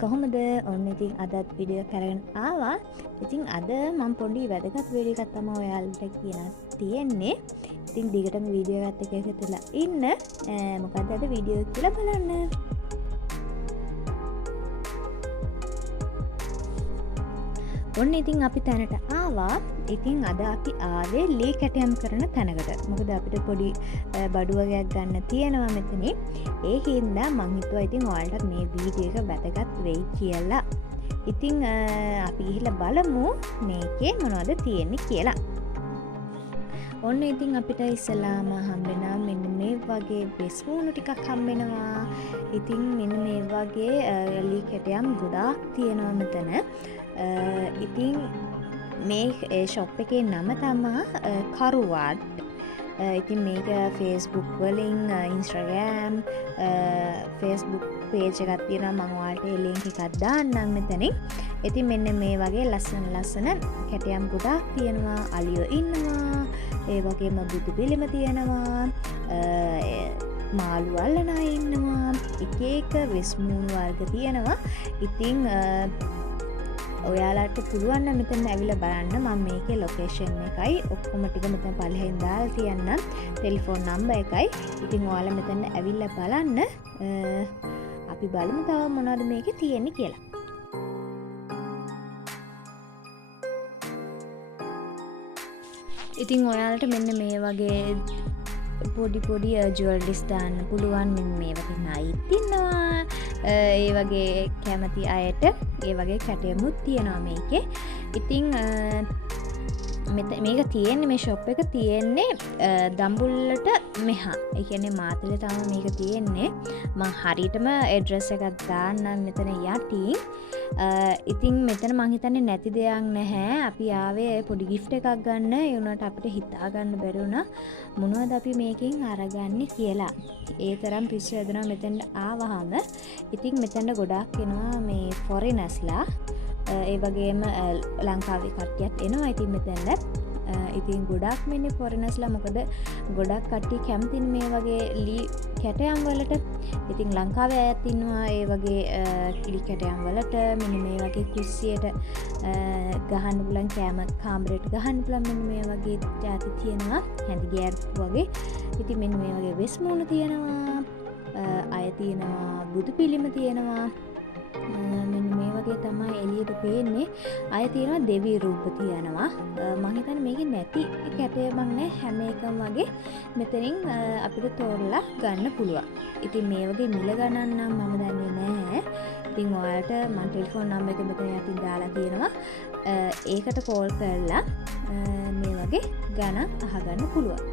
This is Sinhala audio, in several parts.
කොහොමද ඔන්න ඉතින් අදත් වීඩියෝ කරගෙන ආවා. ඉතින් අද මම පොඩි වැදගත් වීඩියෝ එකක් තමයි ඔයාලට කියන්න තියෙන්නේ. ඉතින් දිගටම වීඩියෝ එකත් එක්ක එකතුලා ඉන්න. මොකද අද වීඩියෝ එක කියලා බලන්න. ඔන්න ඉතින් අපි තැනට ආවා. ඉතින් අද අපි ආවේ ලී කැටයම් කරන තැනකට. මොකද අපිට පොඩි බඩු වගේක් ගන්න තියෙනවා මෙතනින්. ඒ හින්දා මං හිතුවා ඉතින් ඔයාලට මේ වීඩියෝ එක වැදගත් වෙයි කියලා. ඉතින් අපි ගිහිල්ලා බලමු මේකේ මොනවද තියෙන්නේ කියලා. ඔන්න ඉතින් අපිට ඉස්සලාම හම්බෙනවා මෙන්න මේ වගේ වෙස්මුණු ටිකක් හම්බෙනවා. ඉතින් මෙන්න මේ වගේ ලී කැටයම් ගොඩාක් තියෙනවා මෙතන. ඉතින් මේ ෂොප් එකේ නම තමා කරුවාඩ්. ඉතින් මේක ෆේස්බුක් වලින් ඉන්ස්ට්‍රග්‍රෑම් ෆේස්බුක් පේජ් එකක් තියෙනවා. මම ඔයාලට ඒ ලින්ක් එකක් දාන්නම් මෙතනින්. ඉතින් මෙන්න මේ වගේ ලස්සන කැටයම් ගොඩාක් තියෙනවා. අලියෝ ඉන්නවා. ඒ වගේම බුදු පිළිම තියෙනවා. මාළු අල්ලන අය ඉන්නවා. එක එක වෙස්මුණු වර්ග තියෙනවා. ඉතින් ඔයාලට පුළුවන් නම් මෙතන ඇවිල්ලා බලන්න. මම මේකේ ලොකේෂන් එකයි ඔක්කොම ටික මෙතන පල්ලෙහෙන් දාලා තියන්නම්. ටෙලිෆෝන් නම්බර් එකයි. ඉතින් ඔයාලා මෙතන ඇවිල්ලා බලන්න. අපි බලමු තව මොනවද මේකේ තියෙන්නේ කියලා. ඉතින් ඔයාලට මෙන්න මේ වගේ පොඩි ජුවල්රිස් දාන්න පුළුවන්. මෙන්න මේ වගේ නයිත් ඉන්නවා. ඒ වගේ කැමති අයට ඒ වගේ කැටයමුත් තියෙනවා මේකේ. ඉතින් මේක තියෙන්නේ මේ ෂොප් එක තියෙන්නේ දඹුල්ලට මෙහා. ඒ කියන්නේ මාතලේ තමයි මේක තියෙන්නේ. මම හරියටම ඇඩ්‍රස් එකක් දාන්නම් මෙතන යටින්. ඉතින් මෙතන මං හිතන්නේ නැති දෙයක් නැහැ. අපි ආවේ පොඩි ගිෆ්ට් එකක් ගන්න. ඒ වුණාට අපිට හිතා ගන්න බැරි වුණා මොනවද අපි මේකෙන් අරගන්නේ කියලා. ඒ තරම් පිස්සු හැදෙනවා මෙතෙන්ට ආවහම. ඉතින් මෙතන ගොඩාක් එනවා මේ ෆොරිනර්ස්ලා. ඒ වගේම ලංකාවේ කට්ටියත් එනවා. ඉතින් මෙතෙන්ට ඉතින් ගොඩක් මෙන්නේ ෆොරිනර්ස්ලා. මොකද ගොඩක් කට්ටිය කැමතිනේ මේ වගේ ලී කැටයම් වලට. ඉතින් ලංකාවේ අයත් ඉන්නවා ඒ වගේ ලී කැටයම් වලට. මෙන්න මේ වගේ කුස්සියට ගහන්න පුළුවන්, කැම කාමරයට ගහන්න පුළුවන්. මෙන්න මේ වගේ જાති තියෙනවා. හැඳි ගෑරුප්පු වගේ. ඉතින් මෙන්න මේ වගේ වෙස්මුණු තියෙනවා. අය තියෙනවා. බුදු පිළිම තියෙනවා. මෙන්න මේ වගේ තමයි එළියට පේන්නේ. අය තියෙනවා දෙවි රූප තියෙනවා. මම හිතන්නේ මේකේ නැති කැටයමක් නෑ. හැම එකම වගේ මෙතනින් අපිට තෝරලා ගන්න පුළුවන්. ඉතින් මේ වගේ මිල ගණන් නම් මම දන්නේ නෑ. ඉතින් ඔයාලට මම ටෙලිෆෝන් නම්බර් එක මෙතන යටින් දාලා තියෙනවා. ඒකට කෝල් කරලා මේ වගේ ගණන් අහගන්න පුළුවන්.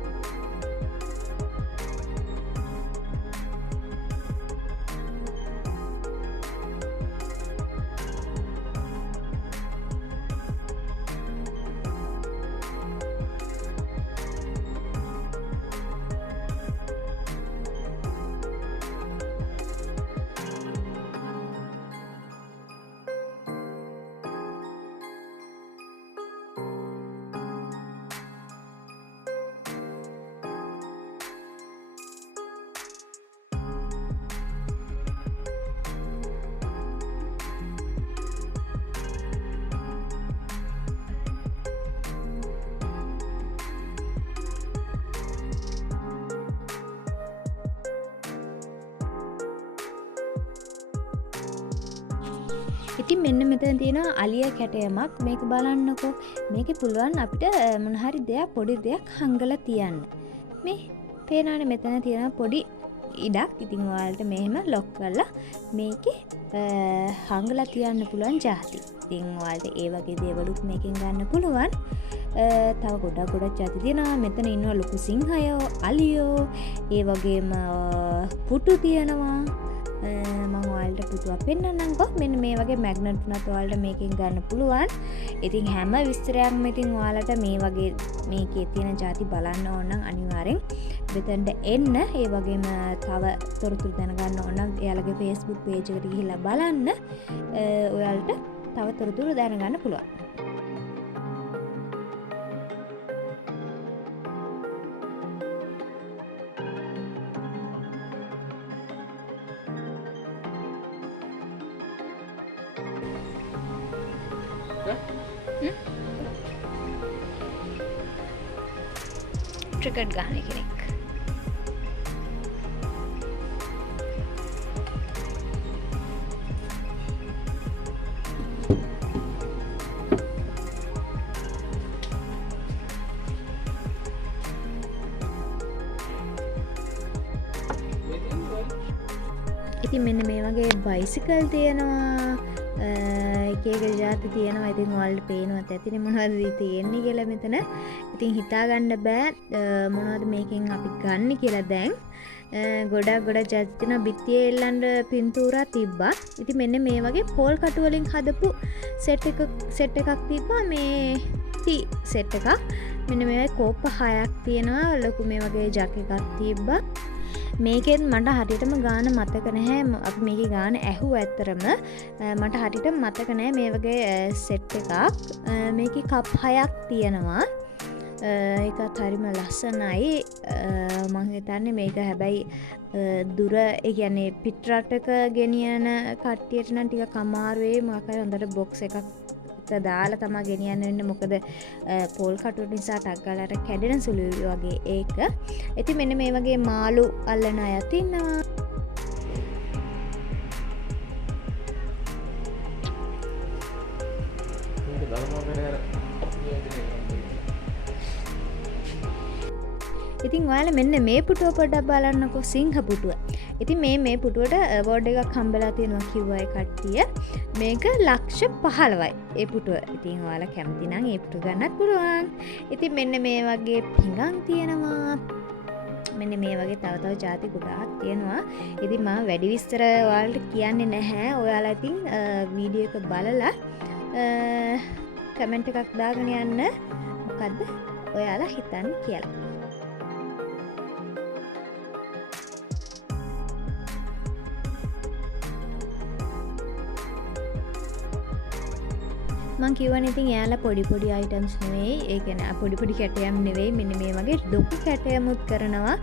ඉතින් මෙන්න මෙතන තියෙනවා අලිය කැටයමක්. මේක බලන්නකෝ. මේකේ පුළුවන් අපිට මොන හරි දෙයක් පොඩි දෙයක් හංගලා තියන්න. මේ පේනවනේ මෙතන තියෙන පොඩි ඉඩක්. ඉතින් ඔයාලට මෙහෙම ලොක් කරලා මේකේ හංගලා තියන්න පුළුවන් જાති. ඉතින් ඔයාලට ඒ වගේ දේවලුත් මේකෙන් ගන්න පුළුවන්. තව ගොඩක් જાති තියෙනවා. මෙතන ඉන්නවා ලොකු සිංහයෝ, අලියෝ, ඒ වගේම පුටු තියෙනවා. මම ඔයාලට පුටුවක් පෙන්නන්නම්කෝ. මෙන්න මේ වගේ මැග්නට් තුනක් ඔයාලට මේකෙන් ගන්න පුළුවන්. ඉතින් හැම විස්තරයක්ම ඉතින් ඔයාලට මේ වගේ මේකේ තියෙන જાති බලන්න ඕන නම් අනිවාර්යෙන් මෙතනට එන්න. ඒ වගේම තව තොරතුරු දැනගන්න ඕන නම් එයාලගේ Facebook page එකට ගිහිල්ලා බලන්න. ඔයාලට තව තොරතුරු දැනගන්න පුළුවන්. ට්‍රැක් රෙකෝඩ් ගහන කෙනෙක්. ඉතින් මෙන්න මේ වගේ බයිසිකල් තියෙනවා එක එක ජාති තියෙනවා. ඉතින් ඔයාලට පේනවත් ඇතිනේ මොනවද තියෙන්නේ කියලා මෙතන. ඉතින් හිතා ගන්න බෑ මොනවද මේකෙන් අපි ගන්න කියලා දැන්. ගොඩක් ජාති තියෙනවා. බිත්තියේ එල්ලන්න පින්තූරා තිබ්බා. ඉතින් මෙන්න මේ වගේ පෝල් කටු වලින් හදපු සෙට් එකක් තිබ්බා. මේ සෙට් එකක්. මෙන්න මේ වගේ කෝප්ප 6ක් තියෙනවා. ලොකු මේ වගේ ජක් එකක් තිබ්බා. මේකෙන් මට හරියටම ගාන මතක නැහැ. අපි මේකේ ගාන ඇහුවා ඇත්තරම මට හරියට මතක නැහැ මේ වගේ සෙට් එකක්. මේකේ කප් 6ක් තියෙනවා. ඒකත් හරිම ලස්සනයි. මම හිතන්නේ මේක හැබැයි දුර ඒ කියන්නේ පිට රටක ගෙනියන කට්ටියට නම් ටිකක් අමාරුයි. මොකක් හරි හොඳට බොක්ස් එකක් දාලා තමයි ගෙනියන්න වෙන්නේ. මොකද පෝල් කටු නිසා ටක් ගාලා කැඩෙන සුළුයි වගේ ඒක. ඉතින් මෙන්න මේ වගේ මාළු අල්ලන අයත් ඉන්නවා. ඉතින් ඔයාලා මෙන්න මේ පුටුව පොඩ්ඩක් බලන්නකෝ. සිංහ පුටුව. ඉතින් මේ පුටුවට අවෝඩ් එකක් හම්බෙලා තියෙනවා කිව්වා ඒ කට්ටිය. මේක ලක්ෂ 15යි ඒ පුටුව. ඉතින් ඔයාලා කැමති නම් ඒ පුටුව ගන්නත් පුළුවන්. ඉතින් මෙන්න මේ වගේ පිඟන් තියෙනවා. මෙන්න මේ වගේ තව ජාති ගොඩාක් තියෙනවා. ඉතින් මම වැඩි විස්තර ඔයාලට කියන්නේ නැහැ. ඔයාලා ඉතින් වීඩියෝ එක බලලා කමෙන්ට් එකක් දාගෙන යන්න මොකද්ද ඔයාලා හිතන්නේ කියලා. මං කියවනේ ඉතින් එයාලා පොඩි අයිටම්ස් නෙවෙයි. ඒ කියන්නේ පොඩි කැටයම් නෙවෙයි. මෙන්න මේ වගේ ලොකු කැටයමුත් කරනවා.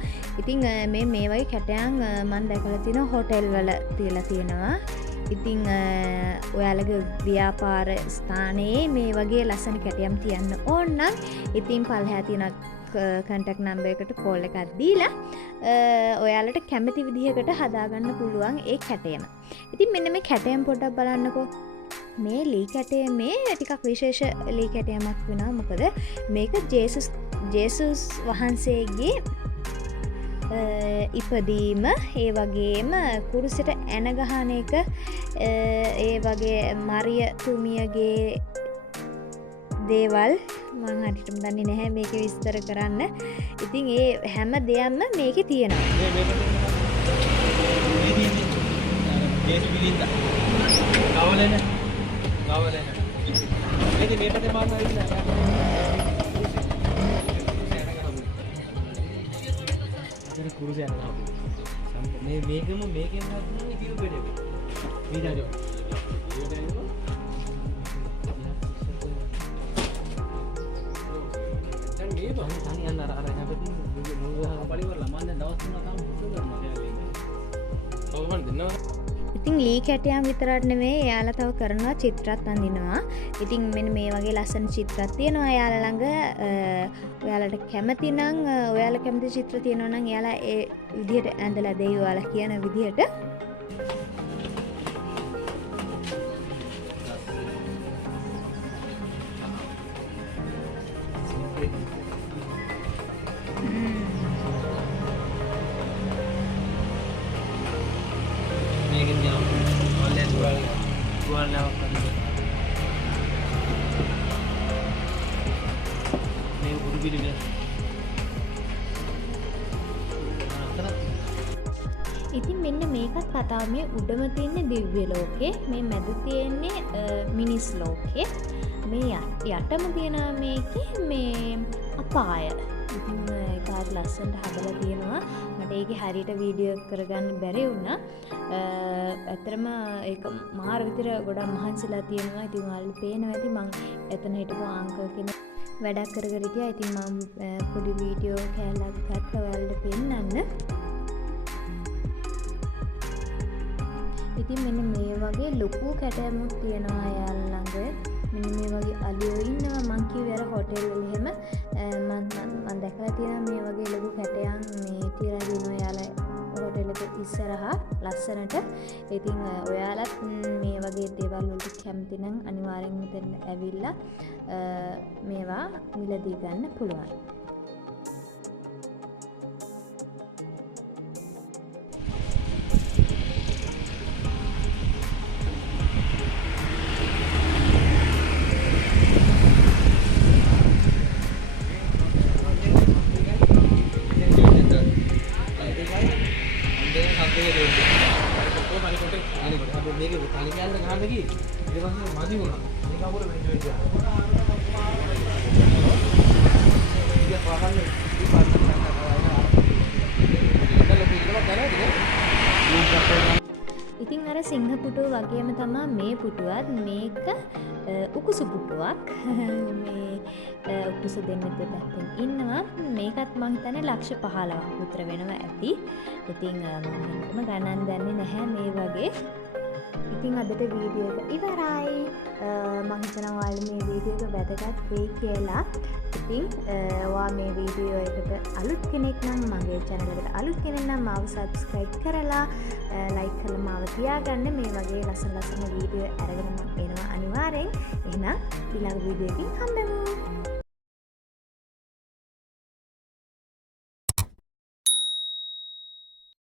ඉතින් මේ වගේ කැටයම් මම දැකලා තියෙනවා හොටෙල් වල තියලා තියෙනවා. ඉතින් ඔයාලගේ ව්‍යාපාර ස්ථානයේ මේ වගේ ලස්සන කැටයම් තියන්න ඕන නම් ඉතින් පල්ලෙහා තියෙන කන්ටැක්ට් නම්බර් එකට කෝල් එකක් දීලා ඔයාලට කැමති විදිහකට හදාගන්න පුළුවන් ඒ කැටයම. ඉතින් මෙන්න මේ කැටයම් පොඩ්ඩක් බලන්නකෝ. මේ ලී කැටේ මේ ටිකක් විශේෂ ලී කැටයමක් වෙනවා. මොකද මේක ජේසුස් වහන්සේගේ ඉපදීම, ඒ වගේම කුරුසට ඇන ගහන එක, ඒ වගේ මරිය තුමියගේ දේවල් මං හරියටම දන්නේ නැහැ මේක විස්තර කරන්න. ඉතින් ඒ හැම දෙයක්ම මේකේ තියෙනවා. ඉතින් ලී කැටයම් විතරක් නෙවෙයි එයාලා තව කරනවා චිත්‍රත් අඳිනවා. ඉතින් මෙන්න මේ වගේ ලස්සන චිත්‍රත් තියෙනවා එයාලා ළඟ. ඔයාලට කැමති නම් ඔයාලා කැමති චිත්‍ර තියෙනවා නම් එයාලා ඒ විදිහට ඇඳලා දෙයි ඔයාලා කියන විදිහට. ඉතින් මෙන්න මේකත් කතාව මේ උඩම තියෙන්නේ දිව්‍ය ලෝකේ, මේ මැද තියෙන්නේ මිනිස් ලෝකේ, මේ යටම තියෙනවා මේකේ මේ අපාය. ඉතින් ඒක හරි ලස්සනට හදලා තියෙනවා. මට ඒකේ හරියට වීඩියෝ කරගන්න බැරි වුණා. ඇත්තටම ඒක මාර විතර ගොඩක් මහන්සිලා තියෙනවා. ඉතින් ඔයාලට පේනවා ඇති මම එතන හිටපු අංකල් කෙනෙක් වැඩක් කරගෙන හිටියා. ඉතින් මම පොඩි වීඩියෝ කෑල්ලක් ගත්තා ඔයාලට පෙන්නන්න. ඉතින් මෙන්න මේ වගේ ලොකු කැටයමුත් තියෙනවා එයාලා ළඟ. මෙන්න මේ වගේ අලියෝ ඉන්නවා. මං කිව්වේ අර හොටෙල් වල එහෙම මම දැකලා තියෙනවා මේ වගේ තියලා දිනවා යාලා හෝටල් එක ඉස්සරහා ලස්සනට. ඉතින් ඔයාලත් මේ වගේ දේවල් වලට කැමති නම් අනිවාර්යෙන් මෙතන ඇවිල්ලා මේවා මිලදී ගන්න පුළුවන්. ඉතින් අර සිංහ පුටුව වගේම තමා මේ පුටුවත්. මේක උකුසු පුටුවක්. මේ උකුසු දෙන්න දෙපැත්තෙන් ඉන්නවා. මේකත් මං හිතන්නේ ලක්ෂ 15ක් විතර වෙනවා ඇති. ඉතින් මම ගණන් දන්නේ නැහැ මේ වගේ. ඉතින් අදට වීඩියෝ එක ඉවරයි. මං හිතනවා ඔයාලා මේ වීඩියෝ එක වැදගත් වෙයි කියලා. ඉතින් ඔයා මේ වීඩියෝ එකට අලුත් කෙනෙක් නම් මගේ channel එකට අලුත් කෙනෙක් නම් මාව subscribe කරලා like කරලා මාව තියාගන්න. මේ වගේ ලස්සන වීඩියෝ අරගෙන මම එනවා අනිවාර්යෙන්. එහෙනම් ඊළඟ වීඩියෝ එකකින් හම්බෙමු.